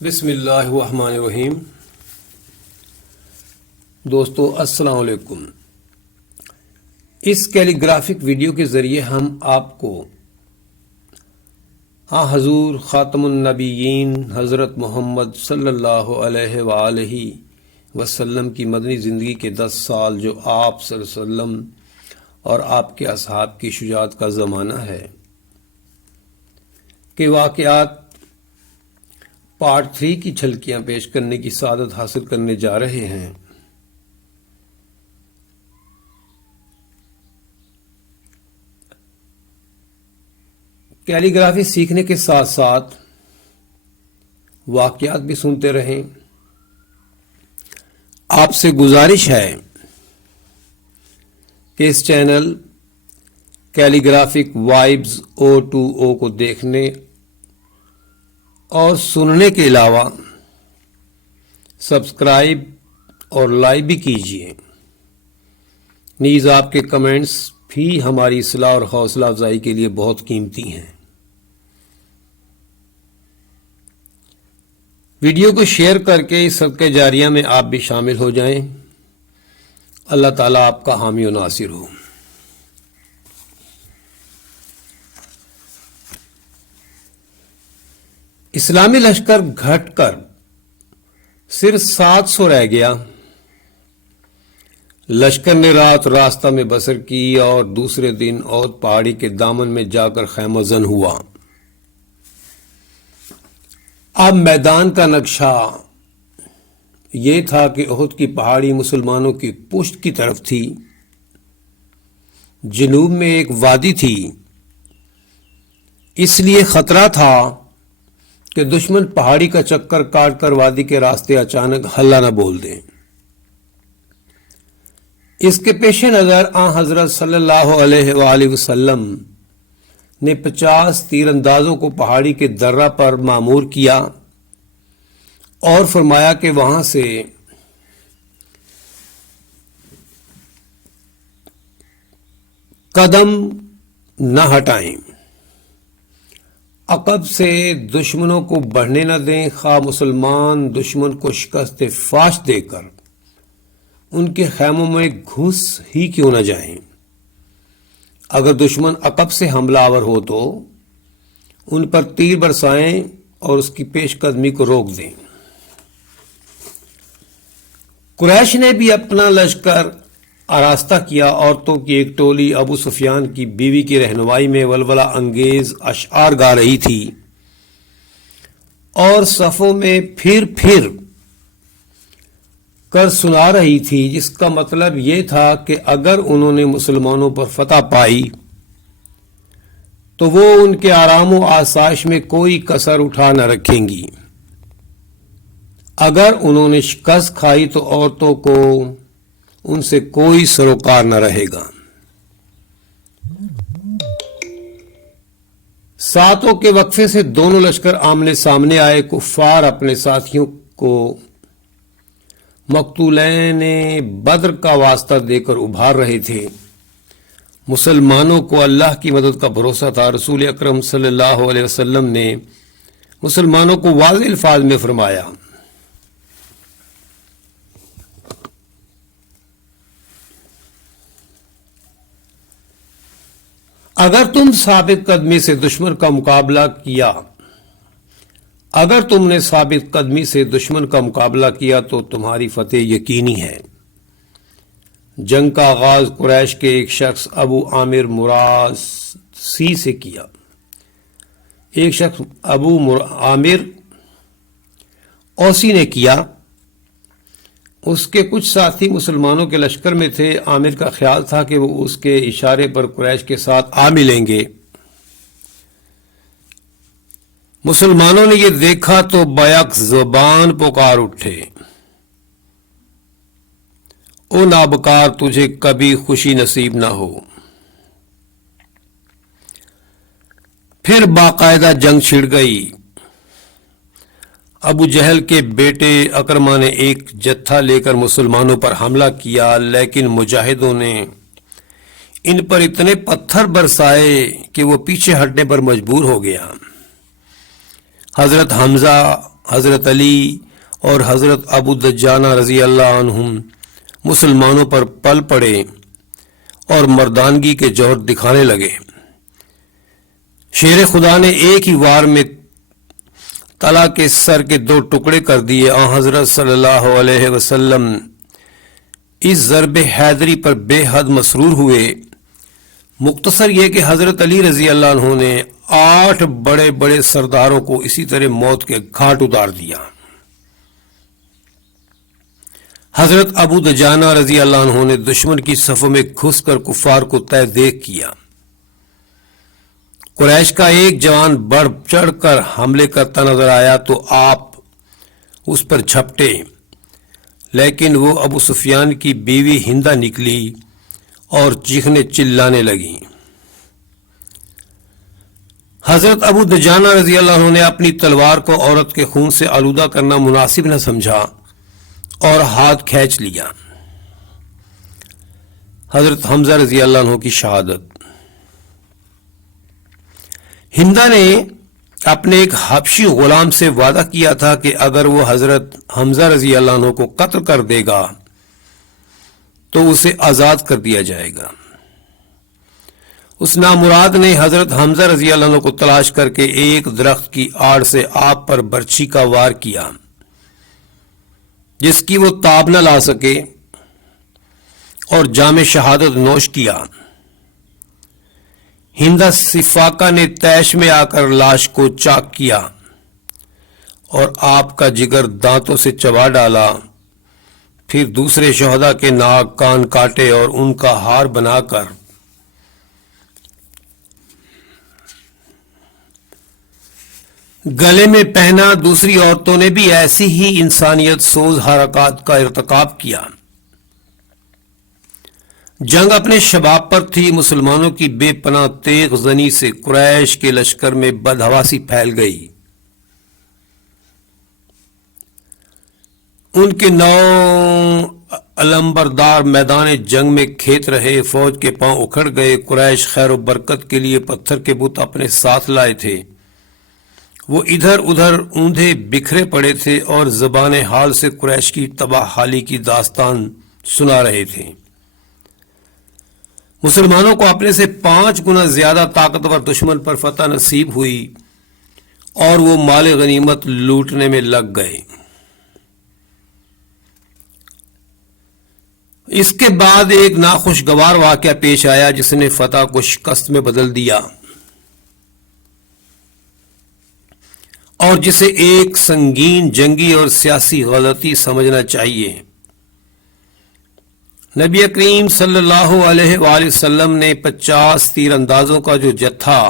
بسم اللہ الرحمن الرحیم۔ دوستو السلام علیکم۔ اس کیلی گرافک ویڈیو کے ذریعے ہم آپ کو حضور خاتم النبیین حضرت محمد صلی اللہ علیہ وآلہ وسلم کی مدنی زندگی کے 10 سال جو آپ صلی اللہ علیہ وسلم اور آپ کے اصحاب کی شجاعت کا زمانہ ہے کہ واقعات پارٹ 3 کی جھلکیاں پیش کرنے کی سعادت حاصل کرنے جا رہے ہیں۔ کیلی گرافی سیکھنے کے ساتھ ساتھ واقعات بھی سنتے رہیں۔ آپ سے گزارش ہے کہ اس چینل کیلی گرافک وائبز O2O کو دیکھنے اور سننے کے علاوہ سبسکرائب اور لائک بھی کیجیے۔ نیز آپ کے کمنٹس بھی ہماری اصلاح اور حوصلہ افزائی کے لیے بہت قیمتی ہیں۔ ویڈیو کو شیئر کر کے اس صدقہ جاریہ میں آپ بھی شامل ہو جائیں۔ اللہ تعالیٰ آپ کا حامی و ناصر ہو۔ اسلامی لشکر گھٹ کر صرف 700 رہ گیا۔ لشکر نے رات راستہ میں بسر کی اور دوسرے دن احد پہاڑی کے دامن میں جا کر خیمہ زن ہوا۔ اب میدان کا نقشہ یہ تھا کہ احد کی پہاڑی مسلمانوں کی پشت کی طرف تھی۔ جنوب میں ایک وادی تھی، اس لیے خطرہ تھا کہ دشمن پہاڑی کا چکر کاٹ کر وادی کے راستے اچانک حلہ نہ بول دیں۔ اس کے پیش نظر حضرت صلی اللہ علیہ وآلہ وسلم نے 50 تیر اندازوں کو پہاڑی کے درہ پر مامور کیا اور فرمایا کہ وہاں سے قدم نہ ہٹائیں، عقب سے دشمنوں کو بڑھنے نہ دیں، خواہ مسلمان دشمن کو شکست فاش دے کر ان کے خیموں میں گھس ہی کیوں نہ جائیں۔ اگر دشمن عقب سے حملہ آور ہو تو ان پر تیر برسائیں اور اس کی پیش قدمی کو روک دیں۔ قریش نے بھی اپنا لشکر آراستہ کیا۔ عورتوں کی ایک ٹولی ابو سفیان کی بیوی کی رہنمائی میں ولولہ انگیز اشعار گا رہی تھی اور صفوں میں پھر کر سنا رہی تھی، جس کا مطلب یہ تھا کہ اگر انہوں نے مسلمانوں پر فتح پائی تو وہ ان کے آرام و آسائش میں کوئی کسر اٹھا نہ رکھیں گی، اگر انہوں نے شکست کھائی تو عورتوں کو ان سے کوئی سروکار نہ رہے گا۔ ساتوں کے وقفے سے دونوں لشکر آمنے سامنے آئے۔ کفار اپنے ساتھیوں کو مقتولین بدر کا واسطہ دے کر ابھار رہے تھے۔ مسلمانوں کو اللہ کی مدد کا بھروسہ تھا۔ رسول اکرم صلی اللہ علیہ وسلم نے مسلمانوں کو واضح الفاظ میں فرمایا، اگر تم ثابت قدمی سے دشمن کا مقابلہ کیا تو تمہاری فتح یقینی ہے۔ جنگ کا آغاز قریش کے ایک شخص ابو عامر مراسی سے کیا۔ ابو عامر اوسی نے کیا۔ اس کے کچھ ساتھی مسلمانوں کے لشکر میں تھے۔ عامر کا خیال تھا کہ وہ اس کے اشارے پر قریش کے ساتھ آ ملیں گے۔ مسلمانوں نے یہ دیکھا تو بیک زبان پکار اٹھے، او نابکار، تجھے کبھی خوشی نصیب نہ ہو۔ پھر باقاعدہ جنگ چھڑ گئی۔ ابو جہل کے بیٹے اکرمہ نے ایک جتھا لے کر مسلمانوں پر حملہ کیا، لیکن مجاہدوں نے ان پر اتنے پتھر برسائے کہ وہ پیچھے ہٹنے پر مجبور ہو گیا۔ حضرت حمزہ حضرت علی اور حضرت ابو دجانہ رضی اللہ عنہم مسلمانوں پر پل پڑے اور مردانگی کے جوہر دکھانے لگے۔ شیر خدا نے ایک ہی وار میں طلحہ کے سر کے 2 ٹکڑے کر دیے۔ حضرت صلی اللہ علیہ وسلم اس ضرب حیدری پر بے حد مسرور ہوئے۔ مختصر یہ کہ حضرت علی رضی اللہ عنہ نے 8 بڑے بڑے سرداروں کو اسی طرح موت کے گھاٹ اتار دیا۔ حضرت ابو دجانہ رضی اللہ عنہ نے دشمن کی صفوں میں گھس کر کفار کو تہ دیکھ کیا۔ قریش کا ایک جوان بڑھ چڑھ کر حملے کرتا نظر آیا تو آپ اس پر جھپٹے، لیکن وہ ابو سفیان کی بیوی ہندہ نکلی اور چیخنے چلانے لگی۔ حضرت ابو دجانہ رضی اللہ عنہ نے اپنی تلوار کو عورت کے خون سے آلودہ کرنا مناسب نہ سمجھا اور ہاتھ کھینچ لیا۔ حضرت حمزہ رضی اللہ عنہ کی شہادت۔ ہندہ نے اپنے ایک حبشی غلام سے وعدہ کیا تھا کہ اگر وہ حضرت حمزہ رضی اللہ عنہ کو قتل کر دے گا تو اسے آزاد کر دیا جائے گا۔ اس نامراد نے حضرت حمزہ رضی اللہ عنہ کو تلاش کر کے ایک درخت کی آڑ سے آپ پر برچھی کا وار کیا جس کی وہ تاب نہ لا سکے اور جام شہادت نوش کیا۔ ہندہ صفاقہ نے تیش میں آ کر لاش کو چاک کیا اور آپ کا جگر دانتوں سے چبا ڈالا، پھر دوسرے شہداء کے ناک کان کاٹے اور ان کا ہار بنا کر گلے میں پہنا۔ دوسری عورتوں نے بھی ایسی ہی انسانیت سوز حرکات کا ارتکاب کیا۔ جنگ اپنے شباب پر تھی۔ مسلمانوں کی بے پناہ تیغ زنی سے قریش کے لشکر میں بدحواسی پھیل گئی۔ ان کے 9 علمبردار میدان جنگ میں کھیت رہے، فوج کے پاؤں اکھڑ گئے۔ قریش خیر و برکت کے لیے پتھر کے بت اپنے ساتھ لائے تھے۔ وہ ادھر ادھر اوندھے بکھرے پڑے تھے اور زبان حال سے قریش کی تباہ حالی کی داستان سنا رہے تھے۔ مسلمانوں کو اپنے سے 5 گنا زیادہ طاقتور دشمن پر فتح نصیب ہوئی اور وہ مال غنیمت لوٹنے میں لگ گئے۔ اس کے بعد ایک ناخوشگوار واقعہ پیش آیا جس نے فتح کو شکست میں بدل دیا اور جسے ایک سنگین جنگی اور سیاسی غلطی سمجھنا چاہیے۔ نبی کریم صلی اللہ علیہ وآلہ وسلم نے 50 تیر اندازوں کا جو جتھا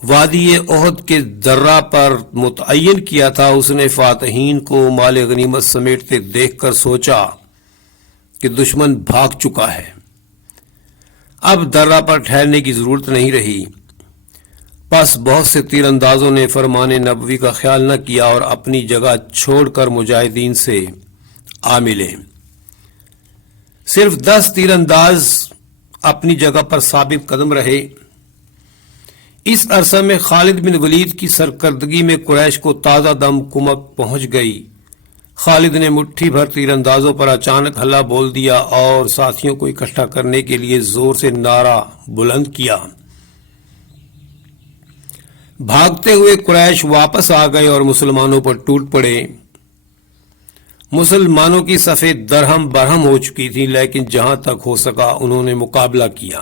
وادی احد کے درہ پر متعین کیا تھا، اس نے فاتحین کو مال غنیمت سمیٹتے دیکھ کر سوچا کہ دشمن بھاگ چکا ہے، اب درہ پر ٹھہرنے کی ضرورت نہیں رہی۔ پس بہت سے تیر اندازوں نے فرمان نبوی کا خیال نہ کیا اور اپنی جگہ چھوڑ کر مجاہدین سے آ ملے۔ صرف 10 تیر انداز اپنی جگہ پر ثابت قدم رہے۔ اس عرصہ میں خالد بن ولید کی سرکردگی میں قریش کو تازہ دم کمک پہنچ گئی۔ خالد نے مٹھی بھر تیر اندازوں پر اچانک حلہ بول دیا اور ساتھیوں کو اکٹھا کرنے کے لیے زور سے نعرہ بلند کیا۔ بھاگتے ہوئے قریش واپس آ گئے اور مسلمانوں پر ٹوٹ پڑے۔ مسلمانوں کی صفیں درہم برہم ہو چکی تھی، لیکن جہاں تک ہو سکا انہوں نے مقابلہ کیا۔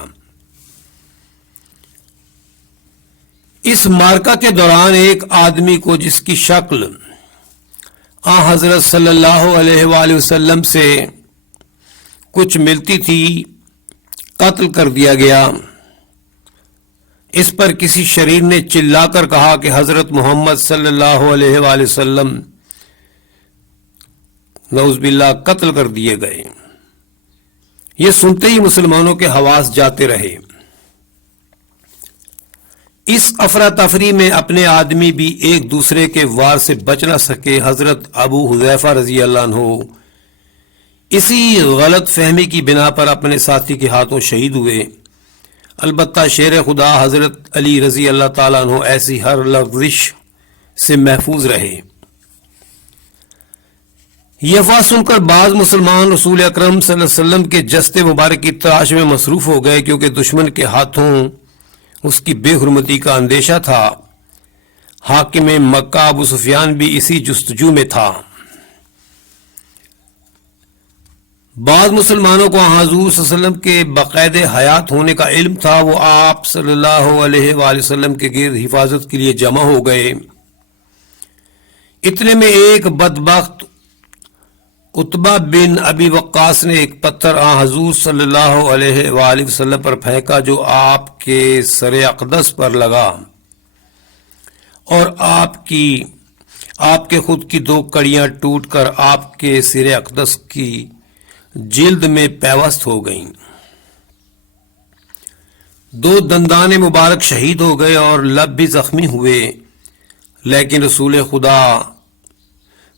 اس مارکہ کے دوران ایک آدمی کو جس کی شکل حضرت صلی اللہ علیہ وآلہ وسلم سے کچھ ملتی تھی قتل کر دیا گیا۔ اس پر کسی شریر نے چلا کر کہا کہ حضرت محمد صلی اللہ علیہ وآلہ وسلم نعوذ باللہ قتل کر دیے گئے۔ یہ سنتے ہی مسلمانوں کے حواس جاتے رہے۔ اس افراتفری میں اپنے آدمی بھی ایک دوسرے کے وار سے بچ نہ سکے۔ حضرت ابو حذیفہ رضی اللہ عنہ اسی غلط فہمی کی بنا پر اپنے ساتھی کے ہاتھوں شہید ہوئے۔ البتہ شیر خدا حضرت علی رضی اللہ تعالیٰ عنہ ایسی ہر لغزش سے محفوظ رہے۔ یہ افواہ سن کر بعض مسلمان رسول اکرم صلی اللہ علیہ وسلم کے جسد مبارک کی تلاش میں مصروف ہو گئے، کیونکہ دشمن کے ہاتھوں اس کی بے حرمتی کا اندیشہ تھا۔ حاکم مکہ ابو سفیان بھی اسی جستجو میں تھا۔ بعض مسلمانوں کو حضور صلی اللہ علیہ وسلم کے باقید حیات ہونے کا علم تھا، وہ آپ صلی اللہ علیہ وآلہ وسلم کے گرد حفاظت کے لیے جمع ہو گئے۔ اتنے میں ایک بدبخت عتبہ بن ابی وقاص نے ایک پتھر حضور صلی اللہ علیہ وآلہ وسلم پر پھینکا، جو آپ کے سر اقدس پر لگا اور آپ کے خود کی 2 کڑیاں ٹوٹ کر آپ کے سر اقدس کی جلد میں پیوست ہو گئیں۔ 2 دندان مبارک شہید ہو گئے اور لب بھی زخمی ہوئے، لیکن رسول خدا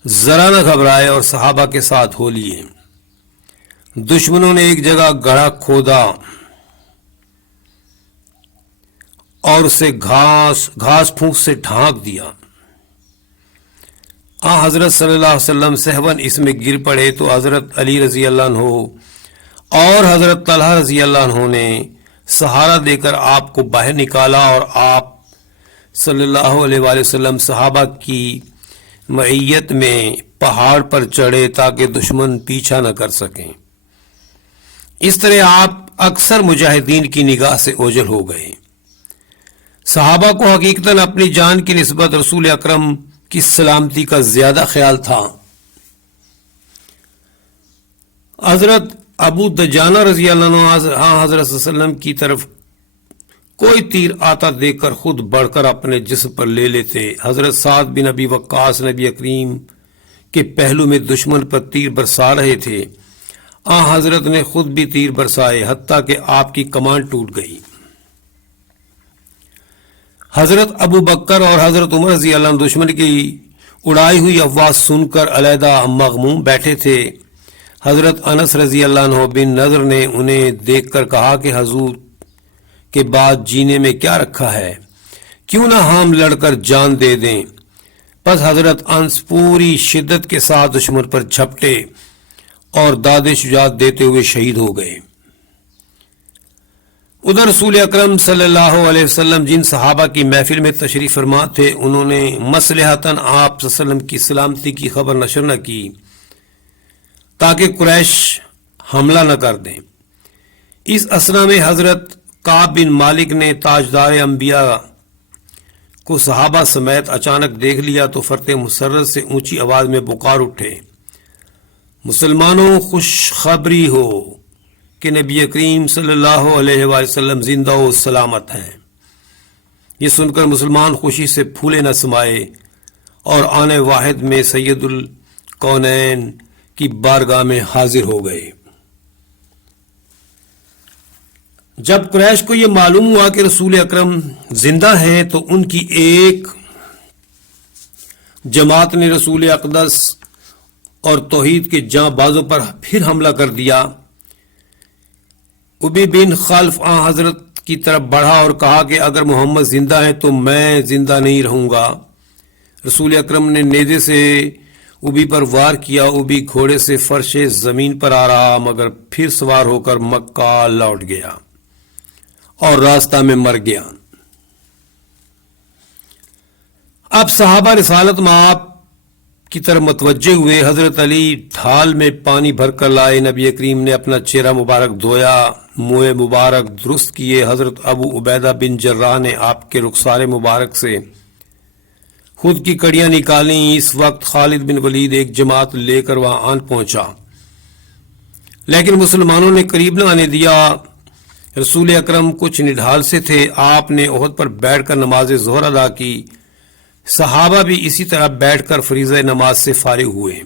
ذرا نہ گھبرائے اور صحابہ کے ساتھ ہو لیے۔ دشمنوں نے ایک جگہ گڑھا کھودا اور اسے گھاس پھونس سے ڈھانک دیا۔ حضرت صلی اللہ علیہ وسلم سہون اس میں گر پڑے تو حضرت علی رضی اللہ عنہ اور حضرت طلحہ رضی اللہ عنہ نے سہارا دے کر آپ کو باہر نکالا، اور آپ صلی اللہ علیہ وآلہ وسلم صحابہ کی معیت میں پہاڑ پر چڑھے تاکہ دشمن پیچھا نہ کر سکیں۔ اس طرح آپ اکثر مجاہدین کی نگاہ سے اوجھل ہو گئے۔ صحابہ کو حقیقتاً اپنی جان کی نسبت رسول اکرم کی سلامتی کا زیادہ خیال تھا۔ حضرت ابو دجانہ رضی اللہ عنہ حضرت صلی اللہ علیہ وسلم کی طرف کوئی تیر آتا دیکھ کر خود بڑھ کر اپنے جسم پر لے لیتے۔ حضرت سعد بن ابی وقاص نبی کریم کے پہلو میں دشمن پر تیر برسا رہے تھے، حضرت نے خود بھی تیر برسائے، حتیٰ کہ آپ کی کمان ٹوٹ گئی۔ حضرت ابو بکر اور حضرت عمر رضی اللہ عنہ دشمن کی اڑائی ہوئی افواہ سن کر علیحدہ مغموم بیٹھے تھے۔ حضرت انس رضی اللہ عنہ بن نضر نے انہیں دیکھ کر کہا کہ حضور کے بعد جینے میں کیا رکھا ہے، کیوں نہ ہم لڑ کر جان دے دیں۔ پس حضرت انس پوری شدت کے ساتھ دشمن پر جھپٹے اور داد شجاعت دیتے ہوئے شہید ہو گئے۔ ادھر رسول اکرم صلی اللہ علیہ وسلم جن صحابہ کی محفل میں تشریف فرما تھے، انہوں نے مصلحتاً آپ صلی اللہ علیہ وسلم کی سلامتی کی خبر نشر نہ کی تاکہ قریش حملہ نہ کر دیں۔ اس اثنا میں حضرت کعب بن مالک نے تاجدار انبیاء کو صحابہ سمیت اچانک دیکھ لیا تو فرط مسرت سے اونچی آواز میں پکار اٹھے، مسلمانوں خوشخبری ہو کہ نبی کریم صلی اللہ علیہ وآلہ وسلم زندہ و سلامت ہیں۔ یہ سن کر مسلمان خوشی سے پھولے نہ سمائے اور آن واحد میں سید الکونین کی بارگاہ میں حاضر ہو گئے۔ جب قریش کو یہ معلوم ہوا کہ رسول اکرم زندہ ہیں تو ان کی ایک جماعت نے رسول اقدس اور توحید کے جاں بازوں پر پھر حملہ کر دیا۔ ابی بن خلف حضرت کی طرف بڑھا اور کہا کہ اگر محمد زندہ ہیں تو میں زندہ نہیں رہوں گا۔ رسول اکرم نے نیزے سے ابی پر وار کیا۔ ابی گھوڑے سے فرش زمین پر آ رہا، مگر پھر سوار ہو کر مکہ لوٹ گیا اور راستہ میں مر گیا۔ اب صحابہ رسالت مآب کی طرف متوجہ ہوئے۔ حضرت علی ڈھال میں پانی بھر کر لائے۔ نبی کریم نے اپنا چہرہ مبارک دھویا، منہ مبارک درست کیے۔ حضرت ابو عبیدہ بن جراح نے آپ کے رخسار مبارک سے خود کی کڑیاں نکالیں۔ اس وقت خالد بن ولید ایک جماعت لے کر وہاں آن پہنچا، لیکن مسلمانوں نے قریب نہ آنے دیا۔ رسول اکرم کچھ نڈھال سے تھے۔ آپ نے احد پر بیٹھ کر نماز ظہر ادا کی۔ صحابہ بھی اسی طرح بیٹھ کر فریضہ نماز سے فارغ ہوئے۔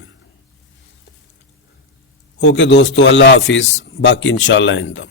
اوکے دوستو، اللہ حافظ، باقی انشاءاللہ آئندہ۔